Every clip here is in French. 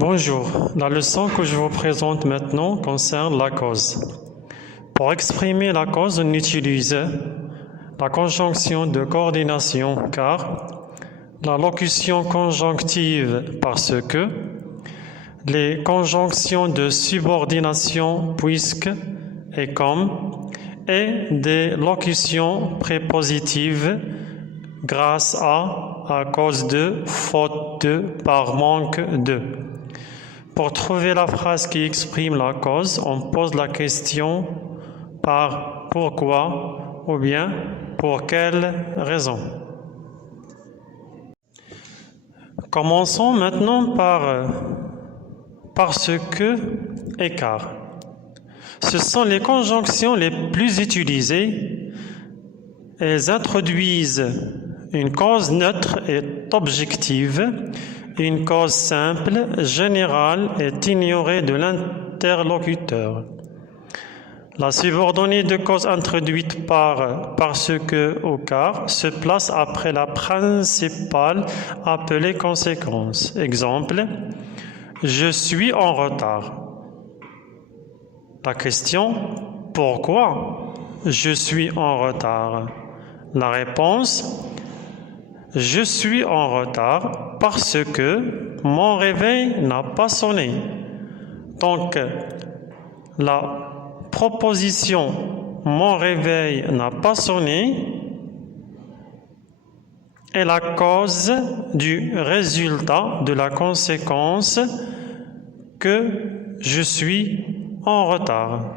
Bonjour, la leçon que je vous présente maintenant concerne la cause. Pour exprimer la cause, on utilise la conjonction de coordination car, la locution conjonctive parce que, les conjonctions de subordination puisque et comme, et des locutions prépositives grâce à cause de, faute de, par manque de. Pour trouver la phrase qui exprime la cause, on pose la question par pourquoi ou bien pour quelle raison. Commençons maintenant par parce que et car. Ce sont les conjonctions les plus utilisées. Elles introduisent une cause neutre et objective. Une cause simple, générale, est ignorée de l'interlocuteur. La subordonnée de cause introduite par parce que ou car se place après la principale appelée conséquence. Exemple, je suis en retard. La question, pourquoi je suis en retard? La réponse, je suis en retard parce que mon réveil n'a pas sonné. Donc, la proposition « mon réveil n'a pas sonné » est la cause du résultat de la conséquence que je suis en retard.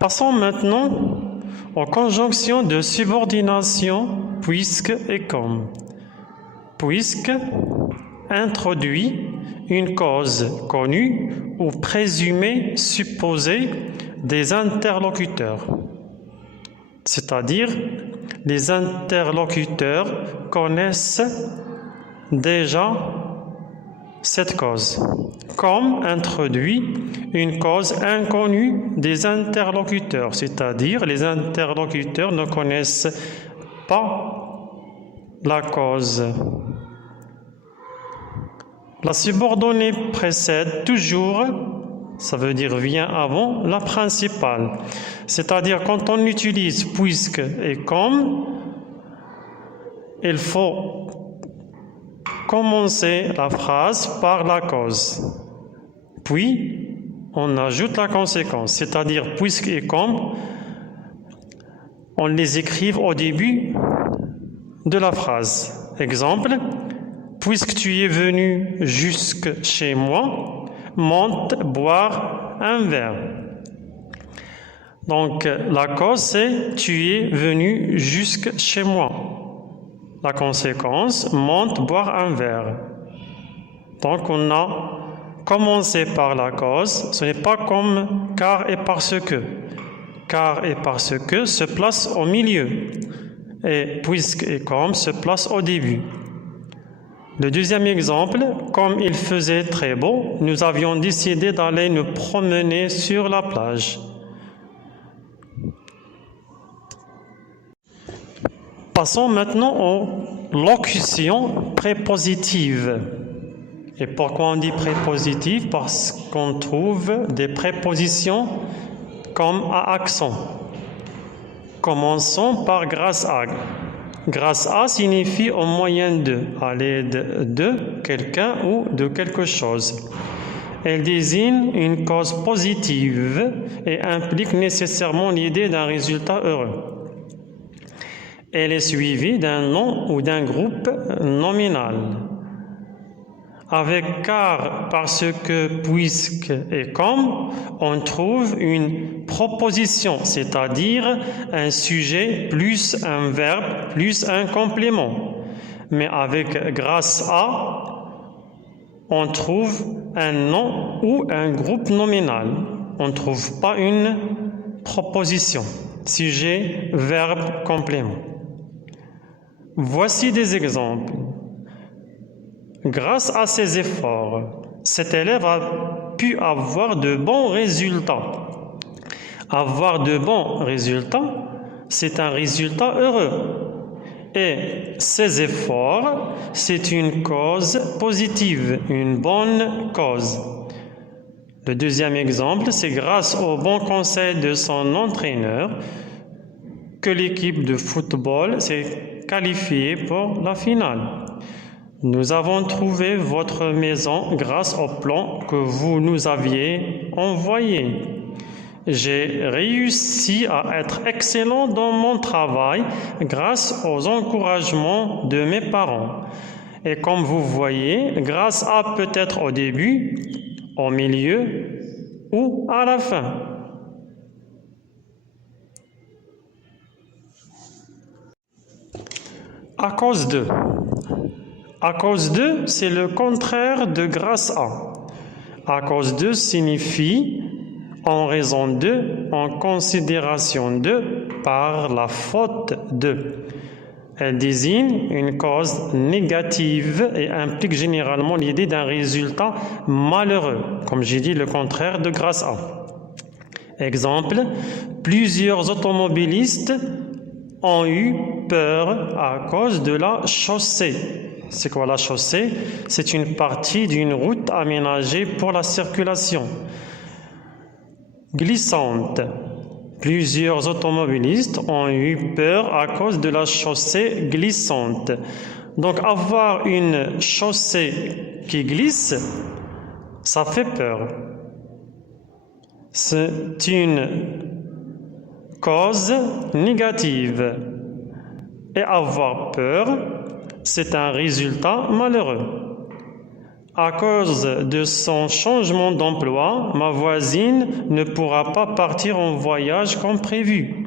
Passons maintenant aux conjonctions de subordination puisque et comme. Puisque introduit une cause connue ou présumée supposée des interlocuteurs. C'est-à-dire, les interlocuteurs connaissent déjà cette cause. Comme introduit une cause inconnue des interlocuteurs, c'est-à-dire les interlocuteurs ne connaissent pas la cause. La subordonnée précède toujours, ça veut dire vient avant, la principale. C'est-à-dire quand on utilise puisque et comme, il faut commencer la phrase par la cause. Puis, on ajoute la conséquence, c'est-à-dire puisque et comme, on les écrive au début de la phrase. Exemple, puisque tu es venu jusque chez moi, monte boire un verre. Donc, la cause, c'est tu es venu jusque chez moi. La conséquence, monte boire un verre. Donc, on a commencé par la cause. Ce n'est pas comme car et parce que. Car et parce que se place au milieu. Et puisque et comme se place au début. Le deuxième exemple, comme il faisait très beau, nous avions décidé d'aller nous promener sur la plage. Passons maintenant aux locutions prépositives. Et pourquoi on dit prépositives? Parce qu'on trouve des prépositions comme à accent. Commençons par grâce à. Grâce à signifie au moyen de, à l'aide de quelqu'un ou de quelque chose. Elle désigne une cause positive et implique nécessairement l'idée d'un résultat heureux. Elle est suivie d'un nom ou d'un groupe nominal. Avec car, parce que, puisque et comme, on trouve une proposition, c'est-à-dire un sujet plus un verbe plus un complément. Mais avec grâce à, on trouve un nom ou un groupe nominal. On ne trouve pas une proposition, sujet, verbe, complément. Voici des exemples. Grâce à ses efforts, cet élève a pu avoir de bons résultats. Avoir de bons résultats, c'est un résultat heureux. Et ces efforts, c'est une cause positive, une bonne cause. Le deuxième exemple, c'est grâce au bon conseil de son entraîneur que l'équipe de football s'est qualifiée pour la finale. Nous avons trouvé votre maison grâce au plan que vous nous aviez envoyé. J'ai réussi à être excellent dans mon travail grâce aux encouragements de mes parents. Et comme vous voyez, grâce à peut-être au début, au milieu ou à la fin. À cause de. À cause de, c'est le contraire de grâce à. À cause de signifie en raison de, en considération de, par la faute de. Elle désigne une cause négative et implique généralement l'idée d'un résultat malheureux, comme j'ai dit, le contraire de grâce à. Exemple, plusieurs automobilistes ont eu peur à cause de la chaussée. C'est quoi la chaussée? C'est une partie d'une route aménagée pour la circulation. Glissante. Plusieurs automobilistes ont eu peur à cause de la chaussée glissante. Donc avoir une chaussée qui glisse, ça fait peur. C'est une cause négative. Et avoir peur, c'est un résultat malheureux. À cause de son changement d'emploi, ma voisine ne pourra pas partir en voyage comme prévu.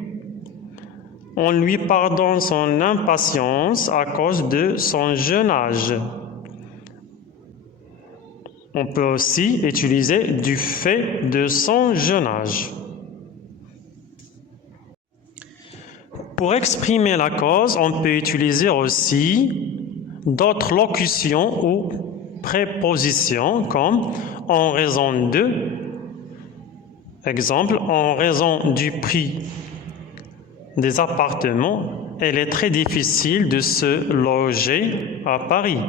On lui pardonne son impatience à cause de son jeune âge. On peut aussi utiliser du fait de son jeune âge. Pour exprimer la cause, on peut utiliser aussi d'autres locutions ou prépositions comme en raison de, exemple, en raison du prix des appartements, il est très difficile de se loger à Paris.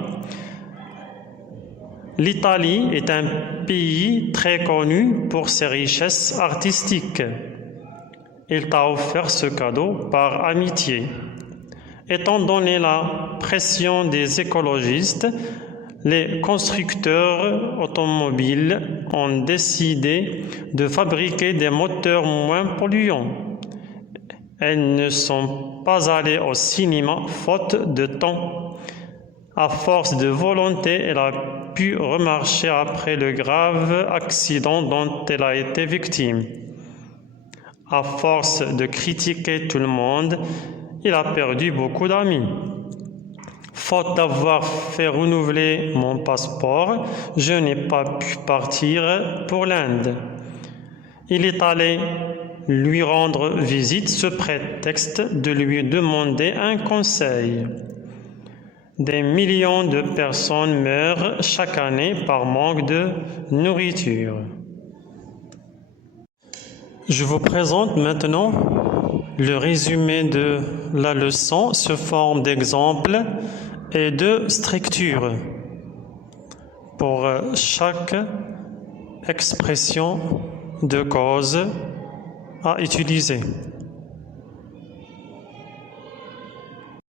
L'Italie est un pays très connu pour ses richesses artistiques. Il t'a offert ce cadeau par amitié. Étant donné la pression des écologistes, les constructeurs automobiles ont décidé de fabriquer des moteurs moins polluants. Elles ne sont pas allées au cinéma faute de temps. À force de volonté, elle a pu remarcher après le grave accident dont elle a été victime. À force de critiquer tout le monde, il a perdu beaucoup d'amis. Faute d'avoir fait renouveler mon passeport, je n'ai pas pu partir pour l'Inde. Il est allé lui rendre visite sous prétexte de lui demander un conseil. Des millions de personnes meurent chaque année par manque de nourriture. Je vous présente maintenant le résumé de la leçon sous forme d'exemples et de structure pour chaque expression de cause à utiliser.